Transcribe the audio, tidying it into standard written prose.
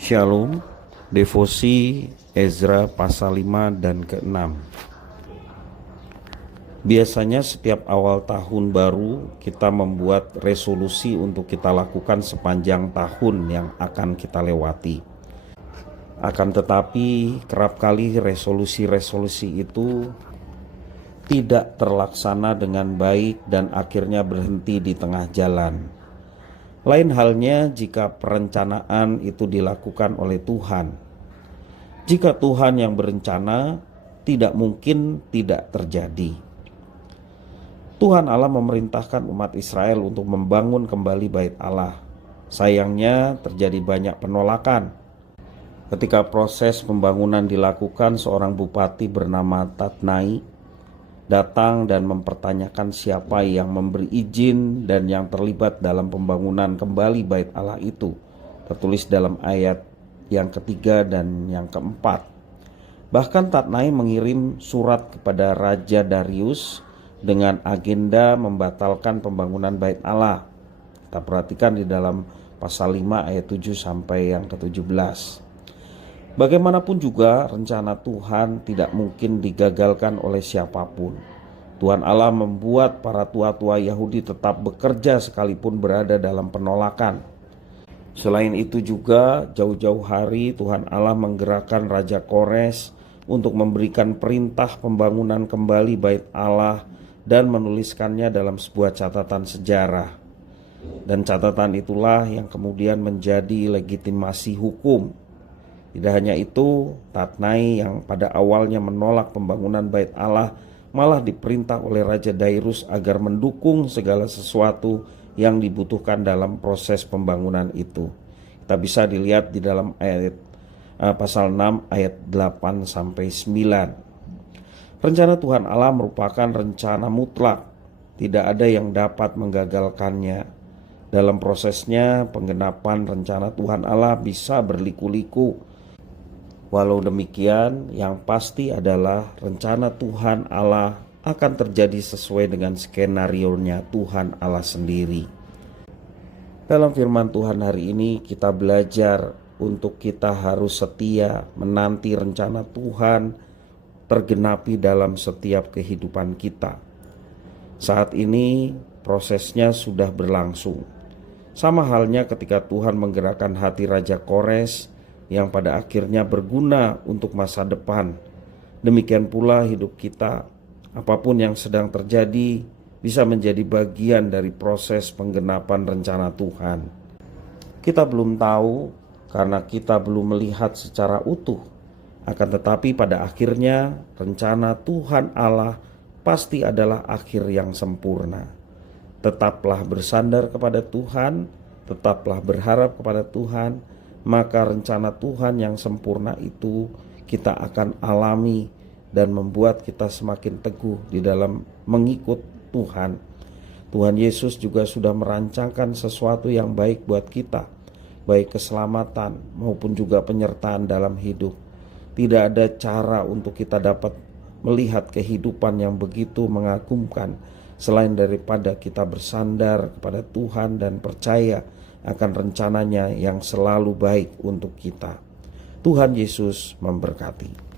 Shalom, devosi Ezra pasal 5 dan ke-6. Biasanya setiap awal tahun baru kita membuat resolusi untuk kita lakukan sepanjang tahun yang akan kita lewati. Akan tetapi kerap kali resolusi-resolusi itu tidak terlaksana dengan baik dan akhirnya berhenti di tengah jalan. Lain halnya jika perencanaan itu dilakukan oleh Tuhan. Jika Tuhan yang berencana, tidak mungkin tidak terjadi. Tuhan Allah memerintahkan umat Israel untuk membangun kembali bait Allah. Sayangnya terjadi banyak penolakan. Ketika proses pembangunan dilakukan, seorang bupati bernama Tatnai datang dan mempertanyakan siapa yang memberi izin dan yang terlibat dalam pembangunan kembali bait Allah itu, tertulis dalam ayat yang ketiga dan yang keempat. Bahkan Tatnai mengirim surat kepada Raja Darius dengan agenda membatalkan pembangunan bait Allah. Kita perhatikan di dalam pasal 5 ayat 7 sampai yang ke-17. Bagaimanapun juga rencana Tuhan tidak mungkin digagalkan oleh siapapun. Tuhan Allah membuat para tua-tua Yahudi tetap bekerja sekalipun berada dalam penolakan. Selain itu juga jauh-jauh hari Tuhan Allah menggerakkan Raja Kores untuk memberikan perintah pembangunan kembali bait Allah dan menuliskannya dalam sebuah catatan sejarah. Dan catatan itulah yang kemudian menjadi legitimasi hukum. Tidak hanya itu, Tatnai yang pada awalnya menolak pembangunan bait Allah malah diperintah oleh Raja Darius agar mendukung segala sesuatu yang dibutuhkan dalam proses pembangunan itu. Kita bisa dilihat di dalam ayat pasal 6 ayat 8 sampai 9. Rencana Tuhan Allah merupakan rencana mutlak. Tidak ada yang dapat menggagalkannya. Dalam prosesnya, penggenapan rencana Tuhan Allah bisa berliku-liku. Walau demikian, yang pasti adalah rencana Tuhan Allah akan terjadi sesuai dengan skenario-nya Tuhan Allah sendiri. Dalam firman Tuhan hari ini kita belajar untuk kita harus setia menanti rencana Tuhan tergenapi dalam setiap kehidupan kita. Saat ini prosesnya sudah berlangsung. Sama halnya ketika Tuhan menggerakkan hati Raja Kores yang pada akhirnya berguna untuk masa depan. Demikian pula hidup kita, apapun yang sedang terjadi bisa menjadi bagian dari proses penggenapan rencana Tuhan. Kita belum tahu karena kita belum melihat secara utuh. Akan tetapi pada akhirnya rencana Tuhan Allah pasti adalah akhir yang sempurna. Tetaplah bersandar kepada Tuhan, tetaplah berharap kepada Tuhan, maka rencana Tuhan yang sempurna itu kita akan alami dan membuat kita semakin teguh di dalam mengikut Tuhan. Tuhan Yesus juga sudah merancangkan sesuatu yang baik buat kita, baik keselamatan maupun juga penyertaan dalam hidup. Tidak ada cara untuk kita dapat melihat kehidupan yang begitu mengagumkan selain daripada kita bersandar kepada Tuhan dan percaya akan rencananya yang selalu baik untuk kita. Tuhan Yesus memberkati.